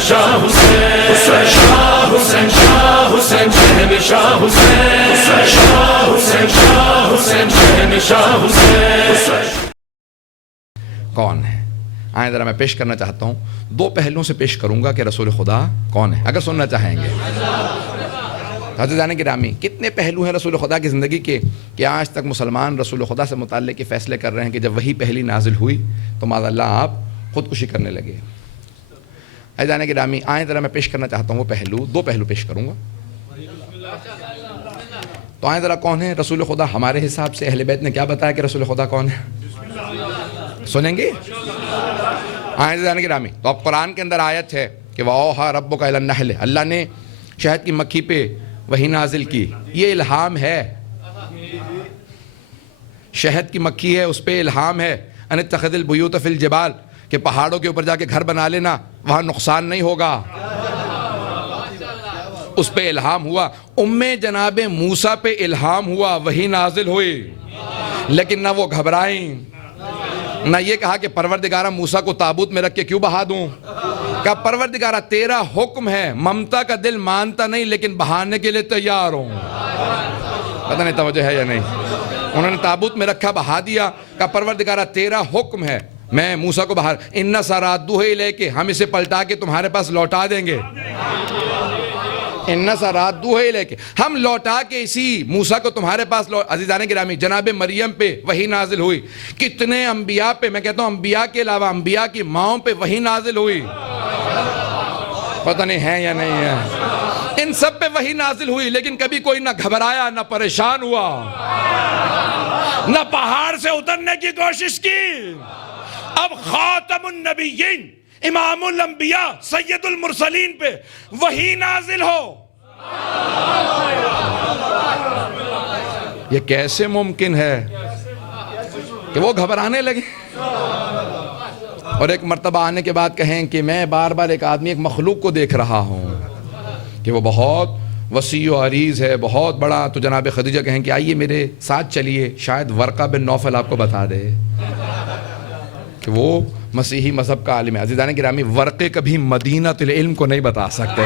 شاہ حسین شاہ حسین شاہ حسین شاہ حسین شاہ حسین شاہ حسین شاہ حسین کون ہے؟ آئیں ذرا میں پیش کرنا چاہتا ہوں، دو پہلوؤں سے پیش کروں گا کہ رسول خدا کون ہے، اگر سننا چاہیں گے۔ حضرت گرامی، کتنے پہلو ہیں رسول خدا کی زندگی کے کہ آج تک مسلمان رسول خدا سے متعلق یہ فیصلے کر رہے ہیں کہ جب وحی پہلی نازل ہوئی تو معاذ اللہ آپ خودکشی کرنے لگے۔ حضرت گرامی، آئیں ذرا میں پیش کرنا چاہتا ہوں وہ پہلو، دو پہلو پیش کروں گا۔ تو آئیں ذرا کون ہے رسول خدا؟ ہمارے حساب سے اہل بیت نے کیا بتایا کہ رسول خدا کون ہے؟ سنیں گے؟ آئیں ذرا گرامی، تو اب قرآن کے اندر آیت ہے کہ وَأَوْحَىٰ رَبُّكَ إِلَى النَّحْلِ، اللہ نے شہد کی مکھی پہ وحی نازل کی۔ یہ الہام ہے، شہد کی مکھی ہے، اس پہ الہام ہے۔ أَنِ اتَّخِذِ الْبُيُوتَ فِي الْجِبَالِ، کہ پہاڑوں کے اوپر جا کے گھر بنا لینا، وہاں نقصان نہیں ہوگا۔ اس پہ الہام ہوا۔ جناب موسیٰ پہ الہام ہوا، وحی نازل ہوئی، لیکن نہ وہ گھبرائیں، نہ یہ کہا کہ پروردگارہ موسیٰ کو تابوت میں رکھ کے کیوں بہا دوں؟ کہا پروردگارہ تیرا حکم ہے، ممتا کا دل مانتا نہیں لیکن بہانے کے لیے تیار ہوں۔ پتہ نہیں توجہ ہے یا نہیں؟ انہوں نے تابوت میں رکھا، بہا دیا۔ کہا پروردگارہ تیرا حکم ہے، میں موسیٰ کو بہا، اِنَّا سَرَادُّهُ إِلَيْكَ، ہم اسے پلٹا کے تمہارے پاس لوٹا دیں گے۔ اِنَّا سَرَادُّهُ إِلَيْكَ، ہم لوٹا کے اسی موسیٰ کو تمہارے پاس عزیزان گرامی، جناب مریم پہ وحی نازل ہوئی۔ کتنے انبیاء پہ، میں کہتا ہوں انبیاء کے علاوہ انبیاء کی ماؤں پہ وحی نازل ہوئی۔ پتہ نہیں ہے یا نہیں ہے؟ ان سب پہ وحی نازل ہوئی، لیکن کبھی کوئی نہ گھبرایا، نہ پریشان ہوا، نہ پہاڑ سے اترنے کی کوشش کی۔ اب خاتم النبیین، امام الانبیاء، سید المرسلین پہ وحی نازل ہو، یہ کیسے ممکن ہے کہ وہ گھبرانے لگے اور ایک مرتبہ آنے کے بعد کہیں کہ میں بار بار ایک آدمی، ایک مخلوق کو دیکھ رہا ہوں کہ وہ بہت وسیع و عریض ہے، بہت بڑا۔ تو جناب خدیجہ کہیں کہ آئیے میرے ساتھ چلیے، شاید ورقہ بن نوفل آپ کو بتا دے کہ وہ مسیحی مذہب کا عالم ہے۔ عزیزان گرامی، ورقے کبھی مدینہ العلم کو نہیں بتا سکتے۔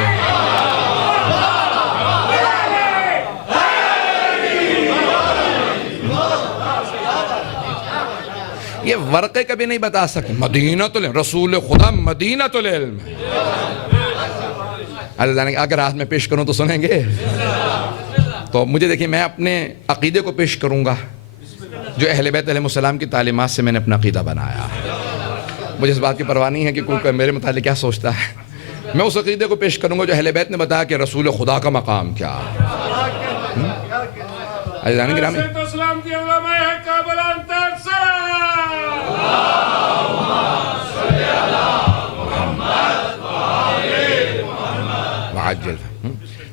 یہ ورقے کبھی نہیں بتا سکتے۔ مدینہ العلم، رسول خدا مدینہ العلم۔ عزیزان، اگر آج میں پیش کروں تو سنیں گے؟ تو مجھے دیکھیں، میں اپنے عقیدے کو پیش کروں گا جو اہل بیت علیہ السلام کی تعلیمات سے میں نے اپنا عقیدہ بنایا۔ مجھے اس بات کی پرواہ نہیں ہے کہ کوئی میرے متعلق کیا سوچتا ہے۔ میں اس عقیدے کو پیش کروں گا جو اہل بیت نے بتایا کہ رسول خدا کا مقام کیا ہے۔ عزیزان گرامی،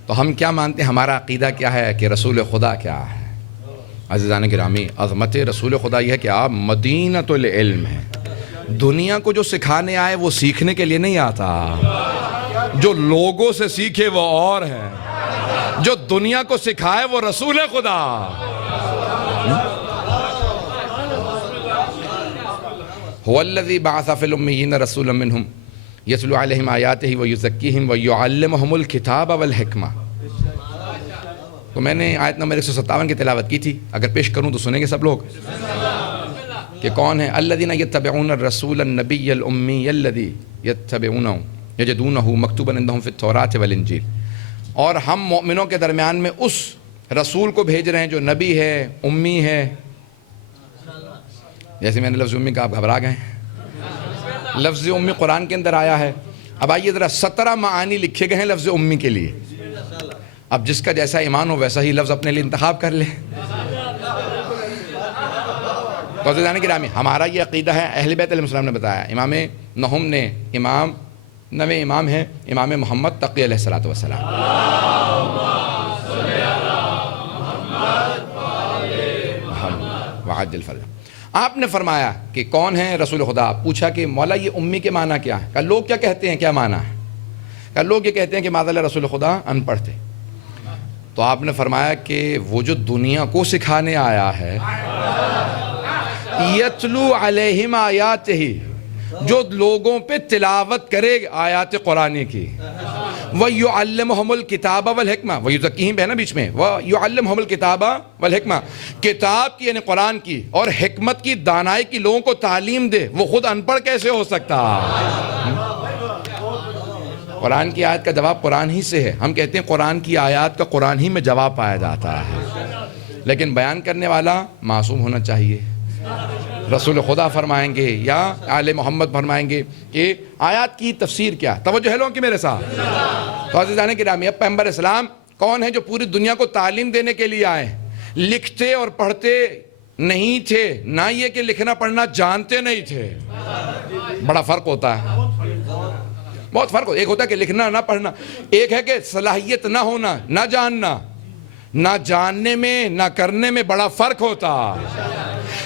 تو ہم کیا مانتے ہیں؟ ہمارا عقیدہ کیا ہے کہ رسول خدا کیا ہے؟ عزیزان گرامی، عظمت رسول خدا یہ ہے کہ آپ مدینۃ العلم ہیں۔ دنیا کو جو سکھانے آئے وہ سیکھنے کے لیے نہیں آتا، جو لوگوں سے سیکھے وہ اور ہے، جو دنیا کو سکھائے وہ رسول خدا۔ هو الذی بعث فی الامیین رسولا منہم یتلو علیہم آیاتہ ویزکیہم ویعلمہم الکتاب والحکمہ۔ تو میں نے آیت نمبر 157 کی تلاوت کی تھی، اگر پیش کروں تو سنیں گے سب لوگ کہ کون ہے؟ الذین یتبعون الرسول النبی الامی الذی یتبعونہ یجدونہ مکتوبا عندہم فی التوراۃ والانجیل۔ اور ہم مومنوں کے درمیان میں اس رسول کو بھیج رہے ہیں جو نبی ہے، امی ہے۔ جیسے میں نے لفظ امی کا، آپ گھبرا گئے ہیں؟ لفظ امی قرآن کے اندر آیا ہے۔ اب آئیے ذرا 17 معانی لکھے گئے ہیں لفظ امی کے لیے۔ اب جس کا جیسا ایمان ہو ویسا ہی لفظ اپنے لیے انتخاب کر لے۔ تو عزیزان گرامی، ہمارا یہ عقیدہ ہے، اہل بیت علیہ السلام نے بتایا۔ امام نہم نے، امام نویں امام ہے امام محمد تقی علیہ السلام۔ وعجل فرجہ۔ آپ نے فرمایا کہ کون ہے رسول خدا؟ پوچھا کہ مولا یہ امی کے معنی کیا ہے؟ کہ لوگ کیا کہتے ہیں، کیا معنی ہے؟ کہ لوگ یہ کہتے ہیں کہ معاذ اللہ رسول خدا ان پڑھ تھے۔ تو آپ نے فرمایا کہ وہ جو دنیا کو سکھانے آیا ہے، یتلو علیہم آیاتہ، جو لوگوں پہ تلاوت کرے آیات قرآنی کی. وَيُعَلِّمُهُمُ الْكِتَابَ وَالْحِکْمَةَ وَيُزَكِّیہم ہے نا بیچ میں, وَيُعَلِّمُهُمُ الْكِتَابَ وَالْحِکْمَةَ, کتاب کی یعنی قرآن کی اور حکمت کی دانائی کی لوگوں کو تعلیم دے. وہ خود ان پڑھ کیسے ہو سکتا؟ قرآن کی آیت کا جواب قرآن ہی سے ہے. ہم کہتے ہیں قرآن کی آیات کا قرآن ہی میں جواب پایا جاتا ہے, لیکن بیان کرنے والا معصوم ہونا چاہیے. رسول خدا فرمائیں گے یا آل محمد فرمائیں گے کہ آیات کی تفسیر کیا. توجہ ہے لوگوں کی میرے ساتھ. تو عزیزان گرامی, اب پیغمبر اسلام کون ہیں جو پوری دنیا کو تعلیم دینے کے لیے آئے. لکھتے اور پڑھتے نہیں تھے, نہ یہ کہ لکھنا پڑھنا جانتے نہیں تھے. بڑا فرق ہوتا ہے, بہت فرق ہوتا ہے. ایک ہوتا ہے کہ لکھنا نہ پڑھنا, ایک ہے کہ صلاحیت نہ ہونا, نہ جاننا. نہ جاننے میں نہ کرنے میں بڑا فرق ہوتا.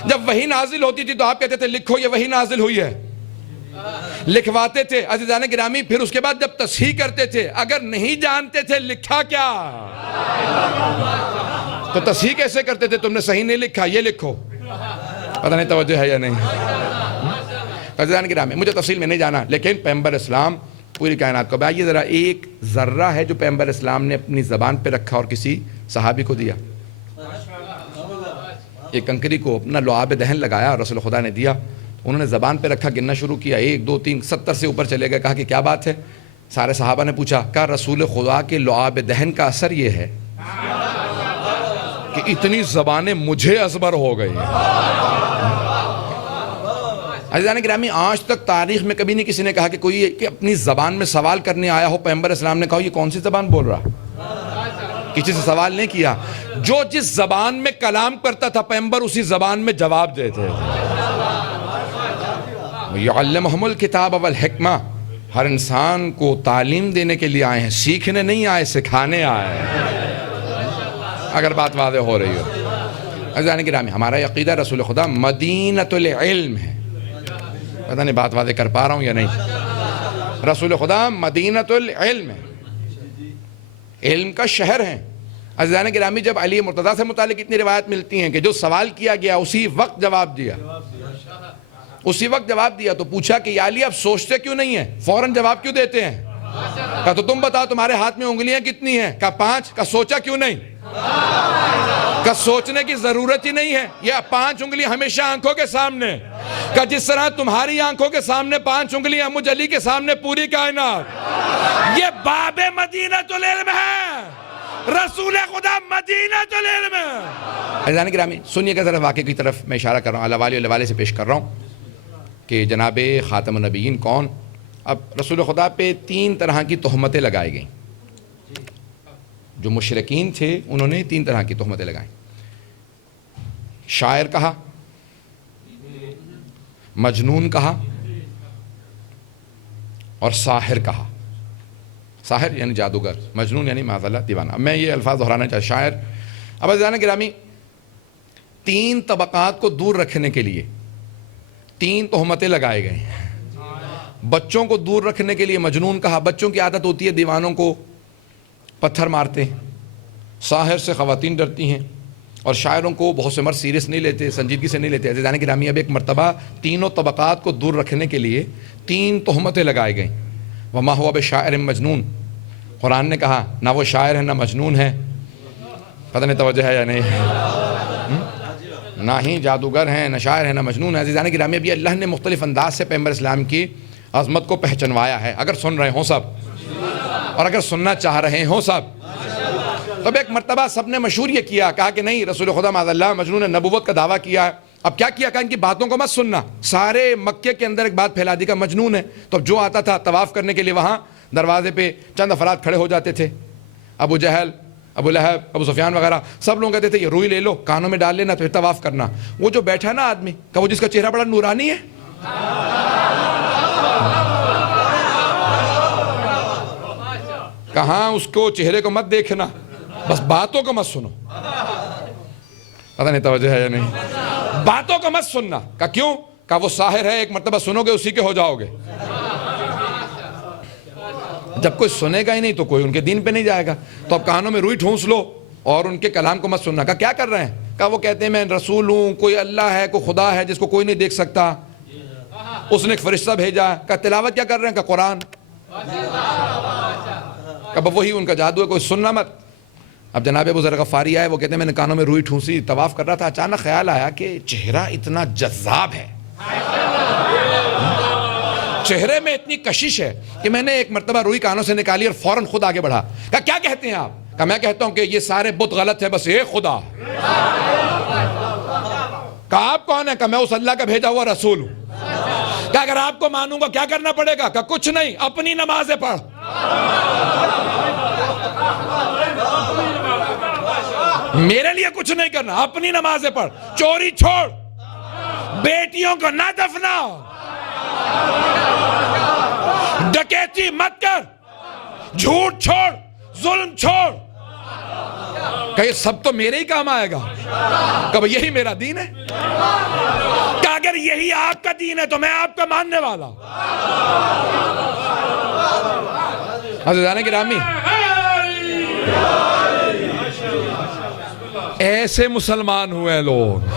جب وحی نازل ہوتی تھی تو آپ کہتے تھے لکھو یہ وحی نازل ہوئی ہے, لکھواتے تھے. عزیزان گرامی پھر اس کے بعد جب تصحیح کرتے تھے, اگر نہیں جانتے تھے لکھا کیا تو تصحیح کیسے کرتے تھے؟ تم نے صحیح نہیں لکھا, یہ لکھو. پتہ نہیں توجہ ہے یا نہیں. عزیزان گرامی مجھے تفصیل میں نہیں جانا, لیکن پیغمبر اسلام پوری کائنات کو. آئیے ذرا ایک ذرہ ہے جو پیغمبر اسلام نے اپنی زبان پہ رکھا اور کسی صحابی کو دیا. ایک کنکری کو اپنا لعاب دہن لگایا, رسول خدا نے دیا. انہوں نے زبان پہ رکھا, گننا شروع کیا, 1 2 3 70 سے اوپر چلے گئے. کہا کہ کیا بات ہے؟ سارے صحابہ نے پوچھا, کہا رسول خدا کے لعاب دہن کا اثر یہ ہے کہ اتنی زبانیں مجھے ازبر ہو گئی. عزیزان گرامی آج تک تاریخ میں کبھی نہیں کسی نے کہا کہ کوئی کہ اپنی زبان میں سوال کرنے آیا ہو, پیغمبر اسلام نے کہا یہ کون سی زبان بول رہا. کسی سے سوال نہیں کیا. جو جس زبان میں کلام کرتا تھا پیغمبر اسی زبان میں جواب دیتے تھے. یعلمہم الکتاب والحکمہ, ہر انسان کو تعلیم دینے کے لیے آئے ہیں, سیکھنے نہیں آئے, سکھانے آئے ہیں. اگر بات واضح ہو رہی ہو. عزیزان گرامی ہمارا عقیدہ رسول خدا مدینۃ العلم ہے. پتہ نہیں بات واضح کر پا رہا ہوں یا نہیں. رسول خدا مدینۃ العلم ہے, علم کا شہر ہے. عزیزان گرامی جب علی مرتضیٰ سے متعلق اتنی روایت ملتی ہیں کہ جو سوال کیا گیا اسی وقت جواب دیا, اسی وقت جواب دیا. تو پوچھا کہ یا علی آپ سوچتے کیوں نہیں ہیں, فوراً جواب کیوں دیتے ہیں؟ کہا تو تم بتاؤ تمہارے ہاتھ میں انگلیاں کتنی ہیں؟ کہا 5. کہا سوچا کیوں نہیں؟ کہا سوچنے کی ضرورت ہی نہیں ہے, یہ 5 انگلیاں ہمیشہ آنکھوں کے سامنے. کہ جس طرح تمہاری آنکھوں کے سامنے 5 انگلیاں, مجھ علی کے سامنے پوری کائنات. یہ باب مدینۃ العلم ہے, رسول خدا مدینۃ العلم ہے. عزیزان گرامی سنیے گا ذرا واقعے کی طرف میں اشارہ کر رہا ہوں, اللہ والے سے پیش کر رہا ہوں کہ جناب خاتم النبیین کون. اب رسول خدا پہ 3 طرح کی تہمتیں لگائی گئیں. جو مشرکین تھے انہوں نے 3 طرح کی تہمتیں لگائیں. شاعر کہا, مجنون کہا اور ساحر کہا. ساحر یعنی جادوگر, مجنون یعنی معاذ اللہ دیوانہ. اب میں یہ الفاظ دہرانا چاہتا. شاعر. اب عزیزان گرامی 3 طبقات کو دور رکھنے کے لیے 3 تہمتیں لگائے گئے. بچوں کو دور رکھنے کے لیے مجنون کہا, بچوں کی عادت ہوتی ہے دیوانوں کو پتھر مارتے ہیں. ساحر سے خواتین ڈرتی ہیں, اور شاعروں کو بہت سے مرد سیریس نہیں لیتے, سنجیدگی سے نہیں لیتے. عزیزان گرامی اب ایک مرتبہ تینوں طبقات کو دور رکھنے کے لیے 3 تہمتیں لگائے گئیں. وما ہوا بشاعر مجنون, قرآن نے کہا نہ وہ شاعر ہے نہ مجنون ہے. پتہ نہیں توجہ ہے یا نہیں. نہ ہی جادوگر ہیں, نہ شاعر ہے, نہ مجنون ہے. عزیزان گرامی اب یہ اللہ نے مختلف انداز سے پیغمبر اسلام کی عظمت کو پہچنوایا ہے. اگر سن رہے ہوں سب, اور اگر سننا چاہ رہے ہوں سب, تب ایک مرتبہ سب نے مشہور یہ کیا, کہا کہ نہیں رسول خدا معاذ اللہ مجنون نے نبوت کا دعویٰ کیا ہے. اب کیا کیا, کہا ان کی باتوں کو مت سننا. سارے مکے کے اندر ایک بات پھیلا دی کہ مجنون ہے. تو جو آتا تھا طواف کرنے کے لیے وہاں دروازے پہ چند افراد کھڑے ہو جاتے تھے, ابو جہل, ابو لہب, ابو سفیان وغیرہ. سب لوگ کہتے تھے یہ روئی لے لو, کانوں میں ڈال لینا, پھر طواف کرنا. وہ جو بیٹھا نا آدمی, کہ وہ جس کا چہرہ بڑا نورانی ہے, کہاں اس کو چہرے کو مت دیکھنا, بس باتوں کو مت سنو. پتہ نہیں توجہ ہے یا نہیں. باتوں کو مت سننا. کہا کیوں؟ کہا وہ ساحر ہے, ایک مرتبہ سنو گے اسی کے ہو جاؤ گے. جب کوئی سنے گا ہی نہیں تو کوئی ان کے دین پہ نہیں جائے گا. تو اب کانوں میں روئی ٹھونس لو اور ان کے کلام کو مت سننا. کہا کیا کر رہے ہیں؟ کہا وہ کہتے ہیں میں رسول ہوں, کوئی اللہ ہے, کوئی خدا ہے جس کو کوئی نہیں دیکھ سکتا, اس نے ایک فرشتہ بھیجا، کہا تلاوت کیا کر رہے ہیں؟ کہا قرآن۔ کہا وہی ان کا جادو ہے، کوئی سننا مت۔ اب جناب ابو ذر غفاری آئے، وہ کہتے ہیں میں نے کانوں میں روئی ٹھونسی، طواف کر رہا تھا، اچانک خیال آیا کہ چہرہ اتنا جذاب ہے، چہرے میں اتنی کشش ہے کہ میں نے ایک مرتبہ روئی کانوں سے نکالی اور فوراً خود آگے بڑھا۔ کہا کیا کہتے ہیں آپ؟ کہا میں کہتا ہوں کہ یہ سارے بت غلط ہیں، بس ایک خدا۔ کہا آپ کون ہیں؟ کہا میں اس اللہ کا بھیجا ہوا رسول ہوں۔ کہا اگر آپ کو مانوں گا کیا کرنا پڑے گا؟ کہا کچھ نہیں، اپنی نمازیں پڑھ۔ میرے لیے کچھ نہیں کرنا، اپنی نمازیں پڑھ، چوری چھوڑ، بیٹیوں کو نہ دفنا، ڈکیتی مت کر، جھوٹ چھوڑ، ظلم چھوڑ۔ کہ یہ سب تو میرے ہی کام آئے گا۔ کہ یہی میرا دین ہے، کہ اگر یہی آپ کا دین ہے تو میں آپ کا ماننے والا۔ عزیزان گرامی، ایسے مسلمان ہوئے لوگ۔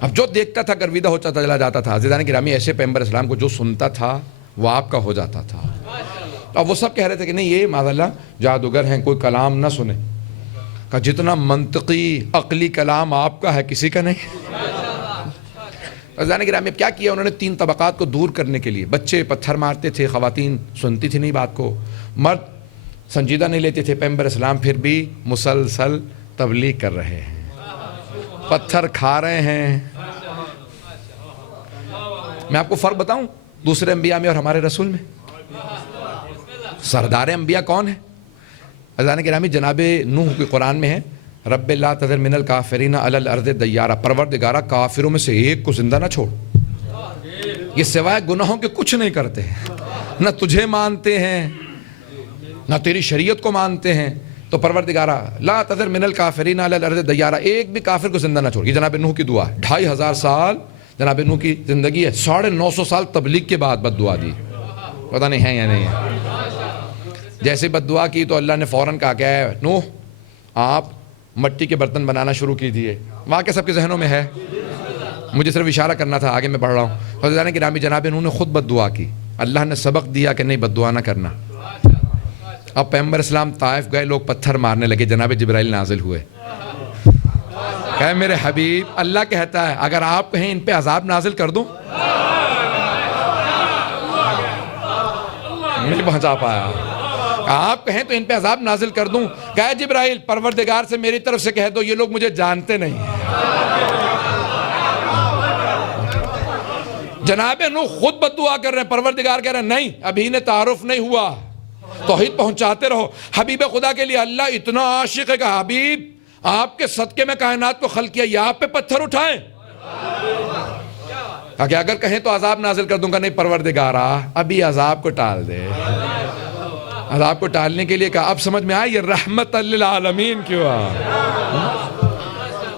اب جو دیکھتا تھا گرویدہ ہوتا چلا جاتا تھا۔ عزیزان گرامی، ایسے پیغمبر اسلام کو جو سنتا تھا وہ آپ کا ہو جاتا تھا۔ اب وہ سب کہہ رہے تھے کہ نہیں یہ معاذ اللہ جادوگر ہیں، کوئی کلام نہ سنے۔ کہ جتنا منطقی عقلی کلام آپ کا ہے کسی کا نہیں۔ عزیزان گرامی، اب کیا کیا انہوں نے؟ 3 طبقات کو دور کرنے کے لیے، بچے پتھر مارتے تھے، خواتین سنتی تھی نہیں بات کو، مرد سنجیدہ نہیں لیتے تھے پیغمبر اسلام، پھر بھی مسلسل تبلیغ کر رہے ہیں، پتھر کھا رہے ہیں۔ میں آپ کو فرق بتاؤں دوسرے انبیاء میں اور ہمارے رسول میں؟ سردار انبیاء کون ہے؟ عزیزان گرامی، جناب نوح کی قرآن میں ہے رب لا تذر من الکافرین علی الارض دیارا، پروردگارہ کافروں میں سے ایک کو زندہ نہ چھوڑ۔ یہ سوائے گناہوں کے کچھ نہیں کرتے ہیں، نہ تجھے مانتے ہیں نہ تیری شریعت کو مانتے ہیں، تو پروردگارہ لا تذر من الکافرین علی الارض دیارا، ایک بھی کافر کو زندہ نہ چھوڑ۔ یہ جناب نوح کی دعا ہے۔ 2500 سال جناب نوح کی زندگی ہے، 950 سال تبلیغ کے بعد بد دعا دی، پتہ نہیں ہے یا نہیں ہے۔ جیسے بد دعا کی تو اللہ نے فوراً کہا کہ اے نوح آپ مٹی کے برتن بنانا شروع کی دیے۔ واقعہ سب کے ذہنوں میں ہے، مجھے صرف اشارہ کرنا تھا، آگے میں پڑھ رہا ہوں۔ حضرت گرامی، جناب نوح نے خود بد دعا کی، اللہ نے سبق دیا کہ نہیں بد دعا نہ کرنا۔ اب پیغمبر اسلام طائف گئے، لوگ پتھر مارنے لگے، جناب جبرائیل نازل ہوئے، کہ میرے حبیب اللہ کہتا ہے اگر آپ کہیں ان پہ عذاب نازل کر دوں، نہیں پہنچا پایا، آپ کہیں تو ان پہ عذاب نازل کر دوں، کہا جبرائیل پروردگار سے میری طرف سے کہہ دو یہ لوگ مجھے جانتے نہیں۔ جناب نوح خود بد دعا کر رہے ہیں، پروردگار کہہ رہے ہیں نہیں ابھی نے تعارف نہیں ہوا، توحید پہنچاتے رہو۔ حبیب خدا کے لیے اللہ اتنا عاشق ہے کہ حبیب آپ کے صدقے میں کائنات کو خلق کیا، یہ آپ پہ پتھر اٹھائیں، کہ اگر کہیں تو عذاب نازل کر دوں گا، نہیں پروردگارہ ابھی عذاب کو ٹال دے۔ عذاب کو ٹالنے کے لیے کہا، اب سمجھ میں آیا یہ رحمت للعالمین کیوں ہے،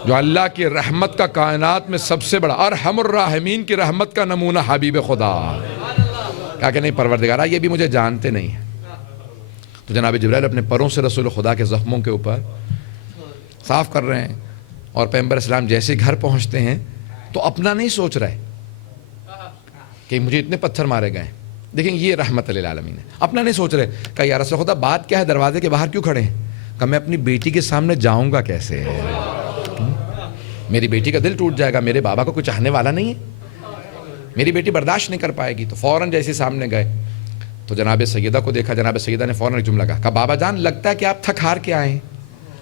جو اللہ کی رحمت کا کائنات میں سب سے بڑا، ارحم الراحمین کی رحمت کا نمونہ حبیب خدا۔ کہا کہ نہیں پروردگارہ یہ بھی مجھے جانتے نہیں ہیں۔ تو جناب جبرائیل اپنے پروں سے رسول خدا کے زخموں کے اوپر صاف کر رہے ہیں، اور پیغمبر اسلام جیسے گھر پہنچتے ہیں تو اپنا نہیں سوچ رہے کہ مجھے اتنے پتھر مارے گئے۔ دیکھیں یہ رحمت للعالمین ہے، اپنا نہیں سوچ رہے کہ یا رسول خدا بات کیا ہے، دروازے کے باہر کیوں کھڑے ہیں؟ کہ میں اپنی بیٹی کے سامنے جاؤں گا کیسے، میری بیٹی کا دل ٹوٹ جائے گا، میرے بابا کو کوئی چاہنے والا نہیں ہے، میری بیٹی برداشت نہیں کر پائے گی۔ تو فوراً جیسے سامنے گئے تو جناب سیدہ کو دیکھا، جناب سیدہ نے فوراً ایک جملہ کہا، بابا جان لگتا ہے کہ آپ تھک ہار کے آئے ہیں،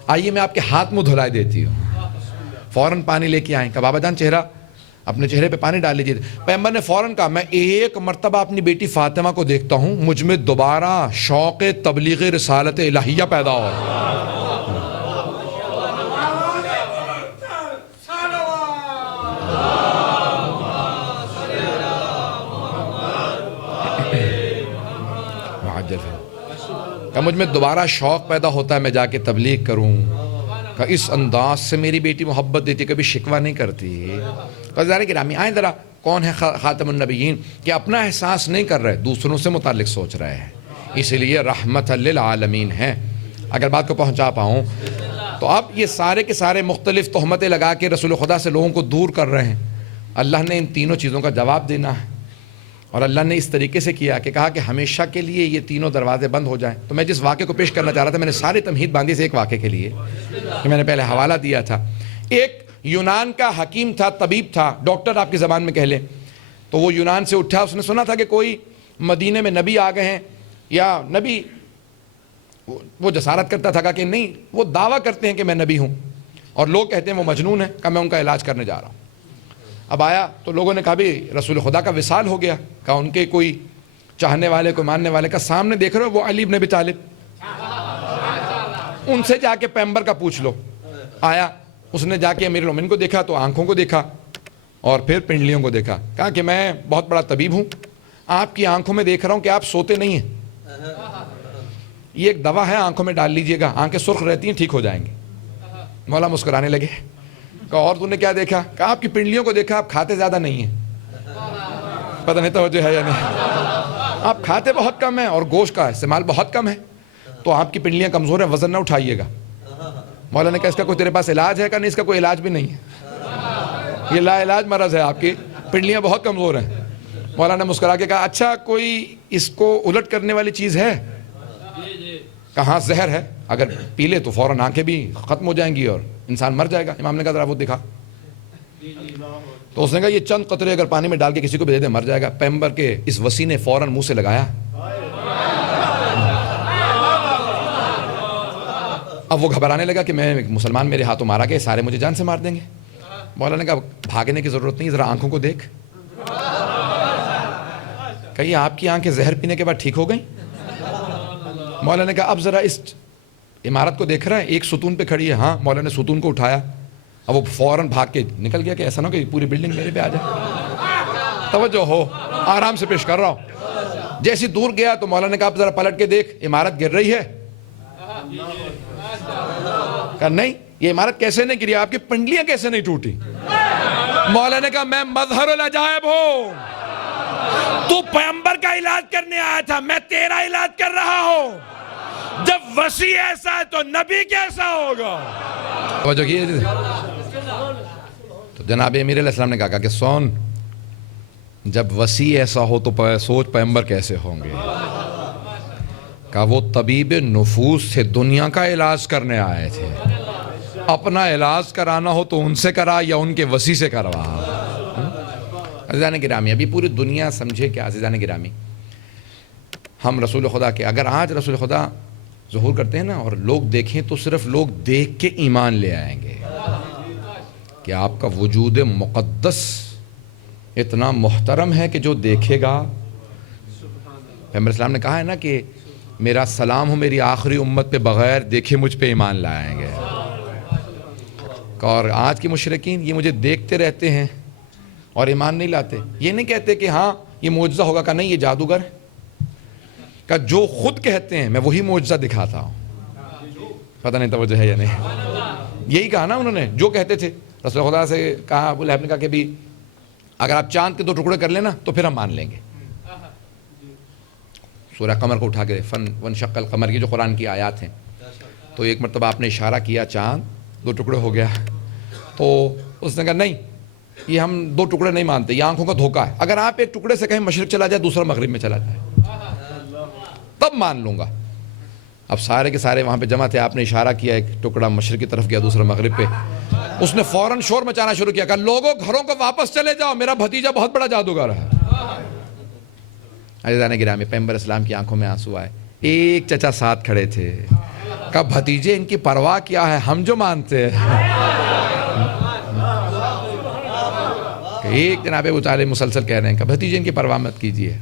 آئیے میں آپ کے ہاتھ منہ دھلا دیتی ہوں۔ فوراً پانی لے کے آئیں، کہا بابا جان چہرہ اپنے چہرے پہ پانی ڈال لیجیے۔ پیغمبر نے فوراً کہا میں ایک مرتبہ اپنی بیٹی فاطمہ کو دیکھتا ہوں مجھ میں دوبارہ شوق تبلیغ رسالت الہیہ پیدا ہو۔ کہ مجھ میں دوبارہ شوق پیدا ہوتا ہے میں جا کے تبلیغ کروں، کہ اس انداز سے میری بیٹی محبت دیتی، کبھی شکوہ نہیں کرتی۔ عزیزان گرامی آئیں ذرا، کون ہے خاتم النبیین کہ اپنا احساس نہیں کر رہے، دوسروں سے متعلق سوچ رہے ہیں، اس لیے رحمت للعالمین ہے۔ اگر بات کو پہنچا پاؤں تو اب یہ سارے کے سارے مختلف تہمتیں لگا کے رسول خدا سے لوگوں کو دور کر رہے ہیں، اللہ نے ان تینوں چیزوں کا جواب دینا ہے، اور اللہ نے اس طریقے سے کیا کہ کہا کہ ہمیشہ کے لیے یہ تینوں دروازے بند ہو جائیں۔ تو میں جس واقعے کو پیش کرنا چاہ رہا تھا، میں نے ساری تمہید باندھی سے ایک واقعے کے لیے کہ میں نے پہلے حوالہ دیا تھا۔ ایک یونان کا حکیم تھا، طبیب تھا، ڈاکٹر آپ کی زبان میں کہہ لیں، تو وہ یونان سے اٹھا، اس نے سنا تھا کہ کوئی مدینے میں نبی آ گئے ہیں، یا نبی، وہ جسارت کرتا تھا کہ نہیں، وہ دعویٰ کرتے ہیں کہ میں نبی ہوں اور لوگ کہتے ہیں وہ مجنون ہے، کہ میں ان کا علاج کرنے جا رہا ہوں۔ اب آیا تو لوگوں نے کہا بھی رسول خدا کا وصال ہو گیا، کہا ان کے کوئی چاہنے والے، کوئی ماننے والے کا سامنے دیکھ رہے ہو، وہ علی بن ابی طالب، ان سے جا کے پیغمبر کا پوچھ لو۔ آیا، اس نے جا کے امیر المومنین کو دیکھا تو آنکھوں کو دیکھا اور پھر پنڈلیوں کو دیکھا، کہا کہ میں بہت بڑا طبیب ہوں، آپ کی آنکھوں میں دیکھ رہا ہوں کہ آپ سوتے نہیں ہیں، یہ ایک دوا ہے، آنکھوں میں ڈال لیجئے گا، آنکھیں سرخ رہتی ہیں، ٹھیک ہو جائیں گے۔ مولا مسکرانے لگے، کہا اور تو نے کیا دیکھا؟ کہا آپ کی پنڈلیوں کو دیکھا، آپ کھاتے زیادہ نہیں ہیں۔ پتہ نہیں توجہ ہے یا نہیں، آپ کھاتے بہت کم ہیں اور گوشت کا استعمال بہت کم ہے، تو آپ کی پنڈلیاں کمزور ہیں، وزن نہ اٹھائیے گا۔ مولا نے کہا اس کا کوئی تیرے پاس علاج ہے؟ کہ نہیں، اس کا کوئی علاج بھی نہیں ہے، یہ لا علاج مرض ہے، آپ کی پنڈلیاں بہت کمزور ہیں۔ مولا نے مسکرا کے کہا اچھا کوئی اس کو الٹ کرنے والی چیز ہے؟ کہاں زہر ہے، اگر پی لے تو فوراً آنکھیں بھی ختم ہو جائیں گی اور انسان مر جائے گا۔ امام نے کہا ذرا وہ دکھا، تو اس نے کہا یہ چند قطرے اگر پانی میں ڈال کے کسی کو بھی دے دے مر جائے گا۔ پیغمبر کے اس وسیع نے فوراً منہ سے لگایا، اب وہ گھبرانے لگا کہ میں مسلمان میرے ہاتھوں مارا گیا، سارے مجھے جان سے مار دیں گے۔ مولا نے کہا بھاگنے کی ضرورت نہیں، ذرا آنکھوں کو دیکھ۔ کہیے آپ کی آنکھیں زہر پینے کے بعد ٹھیک ہو گئیں؟ مولا نے کہا اب ذرا اس عمارت کو دیکھ رہا ہے، ایک ستون پہ کھڑی ہے؟ ہاں۔ مولا نے ستون کو اٹھایا، اب وہ فوراً بھاگ کے نکل گیا کہ ایسا نہ ہو کہ پوری بلڈنگ میرے پہ آ جائے۔ توجہ ہو، آرام سے پیش کر رہا ہوں۔ جیسی دور گیا تو مولا نے کہا اب ذرا پلٹ کے دیکھ، عمارت گر رہی ہے؟ کہا نہیں، یہ عمارت کیسے نہیں گری، آپ کی پنڈلیاں کیسے نہیں ٹوٹی؟ مولا نے کہا میں مظہر العجائب ہوں، تو پیغمبر کا علاج کرنے آیا تھا، میں تیرا علاج کر رہا ہوں۔ جب وسیع ایسا ہے تو نبی کیسا ہوگا؟ توجہ کیجئے۔ تو جناب امیر علیہ السلام نے کہا کہ سون، جب وسیع ایسا ہو تو سوچ پیغمبر کیسے ہوں گے؟ کہا وہ طبیب نفوس سے دنیا کا علاج کرنے آئے تھے، اپنا علاج کرانا ہو تو ان سے کرا یا ان کے وسیع سے کروا۔ عزیزان گرامی، ابھی پوری دنیا سمجھے کہ عزیزان گرامی، ہم رسول خدا کے، اگر آج رسول خدا ظہور کرتے ہیں نا اور لوگ دیکھیں تو صرف لوگ دیکھ کے ایمان لے آئیں گے کہ آپ کا وجود مقدس اتنا محترم ہے کہ جو دیکھے گا، پیغمبر اسلام نے کہا ہے نا کہ میرا سلام ہو میری آخری امت پہ، بغیر دیکھے مجھ پہ ایمان لائیں گے۔ اور آج کے مشرکین یہ مجھے دیکھتے رہتے ہیں اور ایمان نہیں لاتے، یہ نہیں کہتے کہ ہاں یہ معجزہ ہوگا، کہ نہیں یہ جادوگر ہے، کہ جو خود کہتے ہیں میں وہی معجزہ دکھاتا ہوں۔ پتہ نہیں توجہ ہے یا نہیں، یہی کہا نا انہوں نے، جو کہتے تھے رسول خدا سے کہا، ابو لہب نے کہا کہ بھی اگر آپ چاند کے 2 ٹکڑے کر لینا تو پھر ہم مان لیں گے۔ سورہ قمر کو اٹھا کے وانشق القمر، یہ جو قرآن کی آیات ہیں، تو ایک مرتبہ آپ نے اشارہ کیا، چاند 2 ٹکڑے ہو گیا، تو اس نے کہا نہیں یہ ہم 2 ٹکڑے نہیں مانتے، یہ آنکھوں کا دھوکہ ہے، اگر آپ ایک ٹکڑے سے کہیں مشرق چلا جائے دوسرا مغرب میں چلا جائے تب مان لوں گا۔ اب سارے کے سارے وہاں پہ جمع تھے، آپ نے اشارہ کیا، ایک ٹکڑا مشرق کی طرف گیا، دوسرا مغرب پہ، اس نے فوراً شور مچانا شروع کیا، کہا لوگوں گھروں کو واپس چلے جاؤ، میرا بھتیجا بہت بڑا جادوگر ہے۔ عزیزان گرامی، پیغمبر اسلام کی آنکھوں میں آنسو آئے، ایک چچا ساتھ کھڑے تھے، کہا بھتیجے ان کی پرواہ کیا ہے، ہم جو مانتے ہیں۔ ایک جناب ابو طالب مسلسل کہہ رہے ہیں کہ بھتیجے ان کی پرواہ مت کیجیے۔